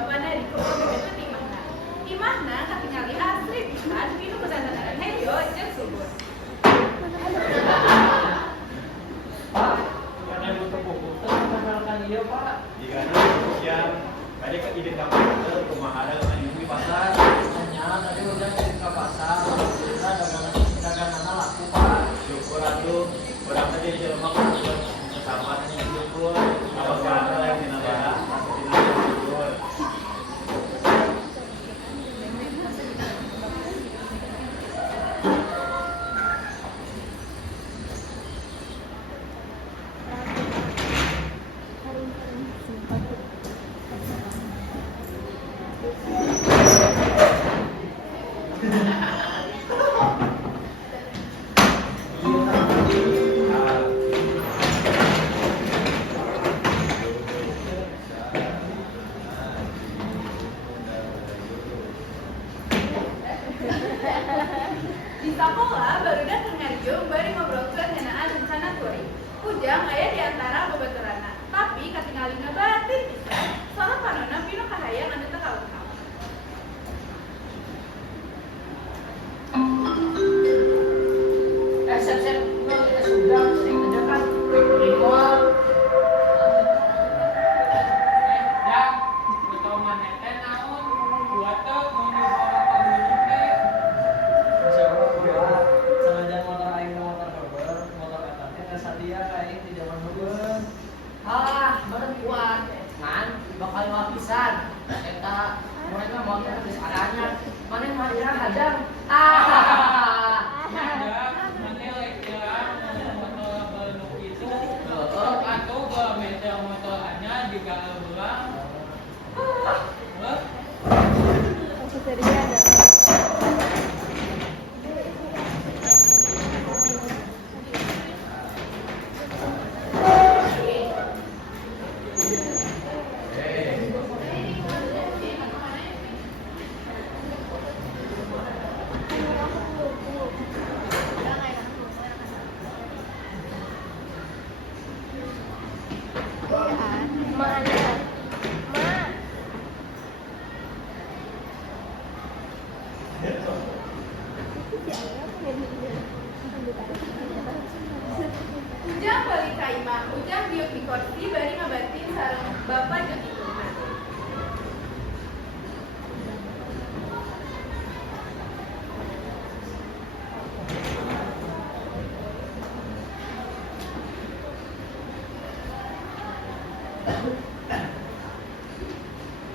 bapana di kebun itu di mana katingali asri pisan pinu kedandanan heyo jeung subur. Pak, karena butuh buku, mengenalkan dia Pak. Jika yang tadi ke ide kamu kumaha ada di pasar. Hanya tadi udah jadi ke pasar, kita dagangan laku Pak. Syukur atuh, urang tadi jelema kudu sabar nya syukur. Apa kata yang dinabara, syukur. Di sekolah baru datang ngariung bari ngobrolkeun ngeunaan rencana kuring. Ujang aya di antara babaturanna, tapi katingali batin pisan soal panonna pinu kahayang anu teu kalengkap. Siap-siap, kita sudah sering menjaga lingkungan. Dak, potongan neten naon? Buat teu mau dibawa ka mulut Insya Allah kuliah, senajan motor aing ke motor heber, motor eta teh tes sadia ka aing di zaman hebeun. Bareng kuat, kan? Bakal lapisan. Eta mereka motor geus adanya. Mana mah ya hadang. Dak, mane lek jalan motor baluk itu. Atuh bawa meja motor anya juga ulang. Ujang balik ka imah, Ujang diuk di kursi bari ngabantin sareng bapa jeung ibuna.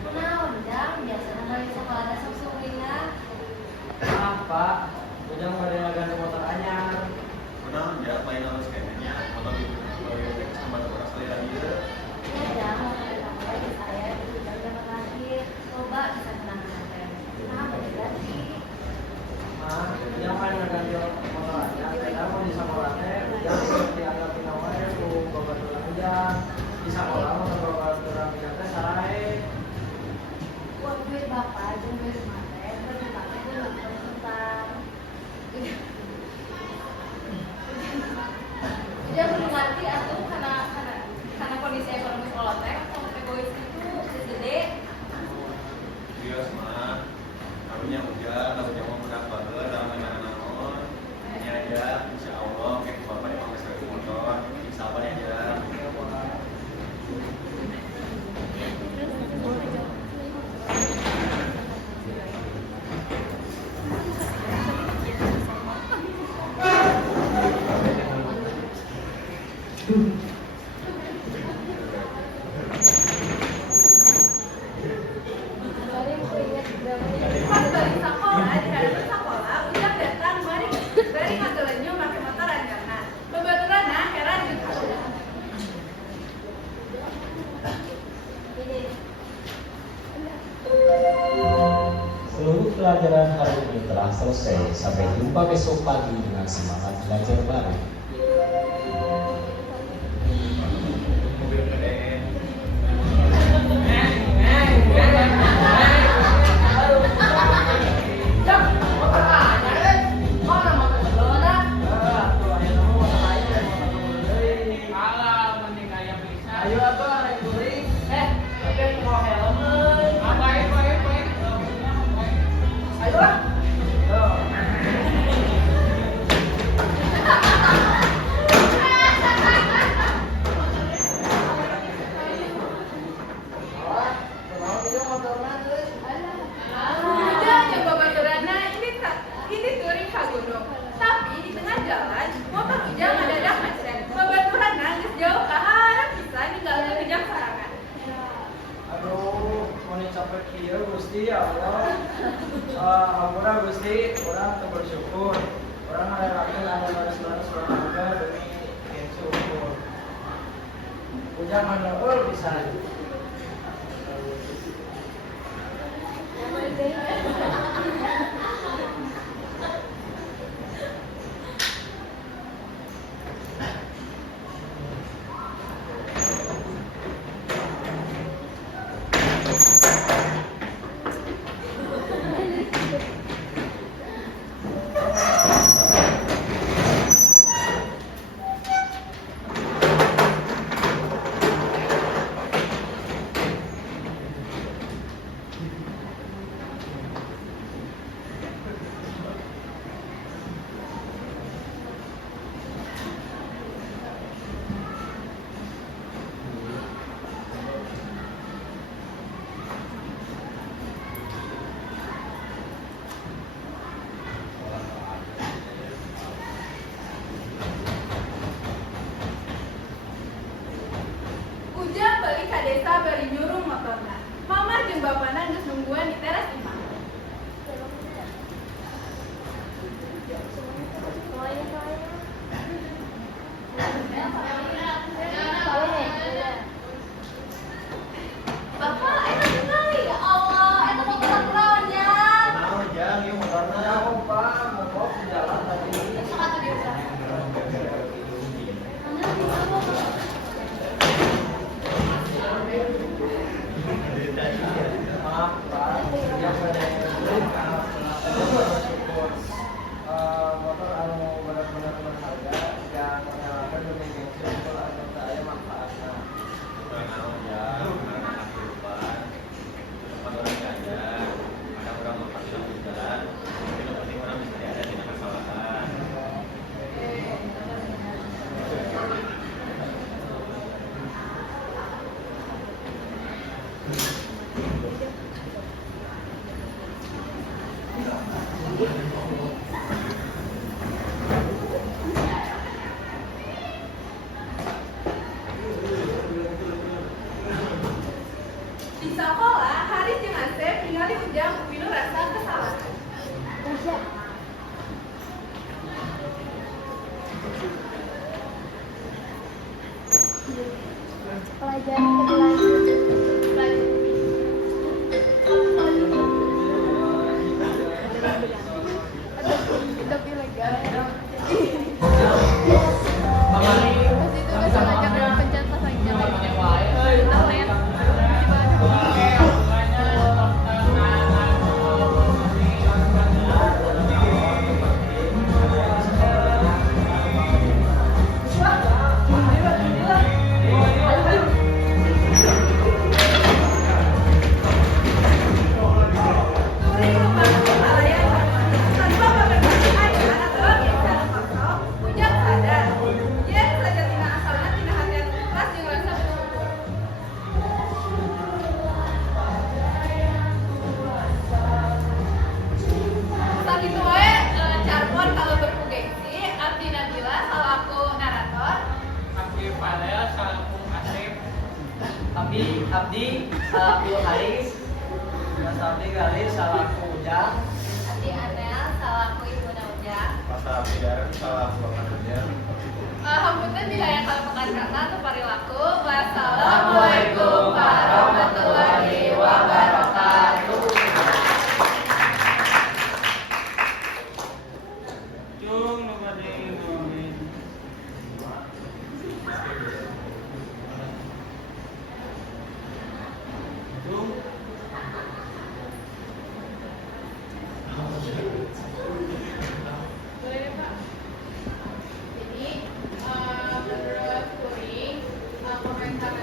Kunaon, Jang? Biasana balik sekolah da sok-sok heula. Pak, ujang bade ganti motor anyar. Kunaon ya main harus kayaknya motor itu sama orang selera dia. Ya, Jang, motor eta teh geus aya di zaman terakhir. Coba bisa kenangan teh. Nah, bade ganti. Ujang pengen ganti motor anyar, kita mau di sekolah teh, ujang seperti agak pinawa ya ku babaturan ujang. Di sekolah motor babaturan ujang teh sarahe. Buat duit bapak jeung duit emak teh berdipakai dulu sebentar. Ujang kudu ngarti atuh kana kondisi ekonomi sekolah teh kalau egois itu geus gede. Dia mah karunya hujan, lalu jangan menang banget dalam naon. Ini aja, insya Allah kayak bapak yang pakai sepeda motor, sabar aja. Pas balik sekolah, di hadapan sekolah, Ujang datang bari ngagelenyu make motor anyarna. Babaturanna heran jeung kaget. Seluruh pelajaran hari ini telah selesai. Sampai jumpa besok pagi dengan semangat belajar baru. Mobil PDN. Ayo atuh arek kuring. Tapi mau helm. Apa sampai kieu Gusti ya Allah. Ampura Gusti, urang teu bersyukur. Urang hareureun anu laras-laras urang juga demi kieu syukur. Ujang manungul pisan. Ujang balik ka desa bari nyurung motorna. Mama jeung bapana geus nungguan di teras imah. Bapak, eta sekali ya Allah, eta motor naonnya? Naon Jang, ieu motorna naon Pak? Mogok di jalan tadi. Sok atuh diurang. Maaf Pak, yang bersyukur. Motor anu benar-benar berharga yang menyalakan demi gengsi untuk anu teu aya manfaatna. Bukan naon ya, bukan anak kehidupan. Tempat orang aja. Ada orang memaksa di jalan. Tapi yang penting orang bisa ada tidak kesalahan. Di sekolah, Haris jeung Asep ningali Ujang upinu rasa kesalahan. Pelajaran lebih lanjut. Tapi ilegal. Pamali. Terus itu kan belajar pencet pasangnya internet. Turi membantu halayak tanpa memperhatikan anak doang yang jalan kosong. Ujang sadar, yen saja tina asalna tina hatian ikhlas jeung rasa bersyukur. Sakitu wae Carpon kalau berfungsi, Abdi Nabila selaku narator. Abdi Fadel salaku Asep. Abdi salaku Haris. Mas Abdi Galis salaku Ujang. Adi Anel salaku ibu Ujang. Masa tidak salah bapak kerja. Hapunten dihayang kalapakan kata nu parilaku. Wassalamualaikum warahmatullahi wabarakatuh. Cung nu bade ngomongin. Cung. Boleh Pak? Jadi menurut Kuring komentar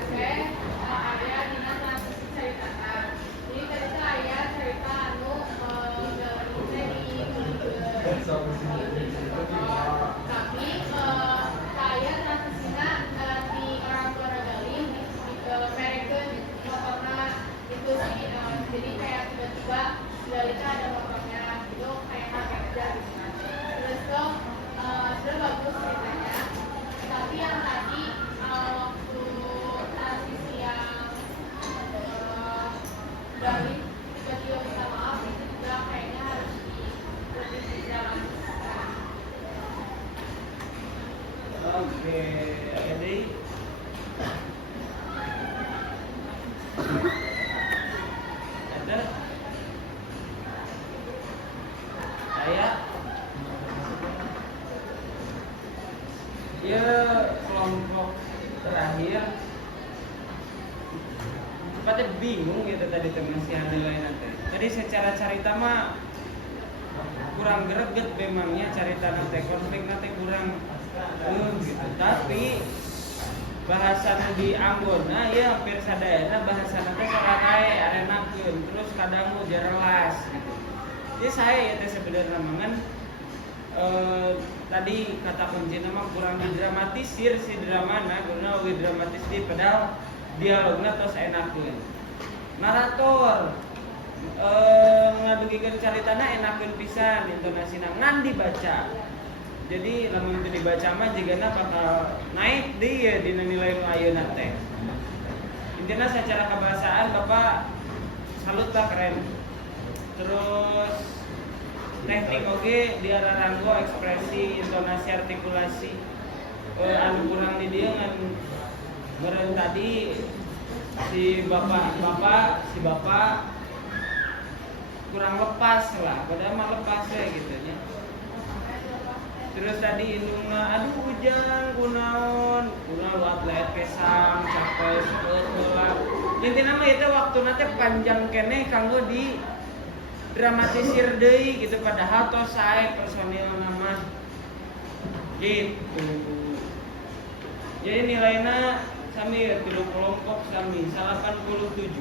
pada bingung gitu tadi teman si nilai nanti. Tadi secara cerita mah kurang greget memangnya cerita nanti konflik nanti kurang gitu. Tapi bahasa di Ambon, ya hampir sadayana bahasa nanti saranae arenakeun terus kadang mau jelas gitu. Jadi saya ya teh sebenarnya mangan tadi kata kunci nama kurang didramatisir si dramana guna lebih dramatis di padahal dialognya terus enakeun. Narator ngadugikeun caritana enakeun pisan intonasina ngan dibaca. Jadi lamun itu dibaca mah jigana bakal naik deui ya dina nilai nu ayeuna teh. Intina secara kebahasaan Bapak salut lah keren. Terus teknik oge diararanggo ekspresi, intonasi, artikulasi. Anu kurang di dieu ngan meureun tadi si bapak kurang lepas lah, padahal mah lepas ya gitu nya. Terus tadi indungna aduh hujan kunaon atlet kesang capek sekolah. Intina mah itu waktu nanti panjang kene kanggo di dramatisir deui gitu padahal tos sae personil nama gitu. Jadi nilainya sami 3 kelompok sami 87.